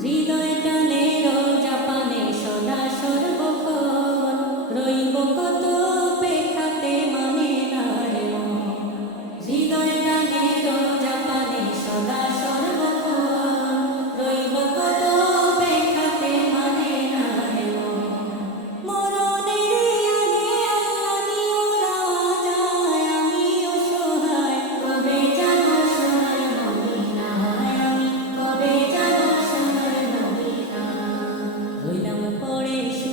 Jesus. পড়ে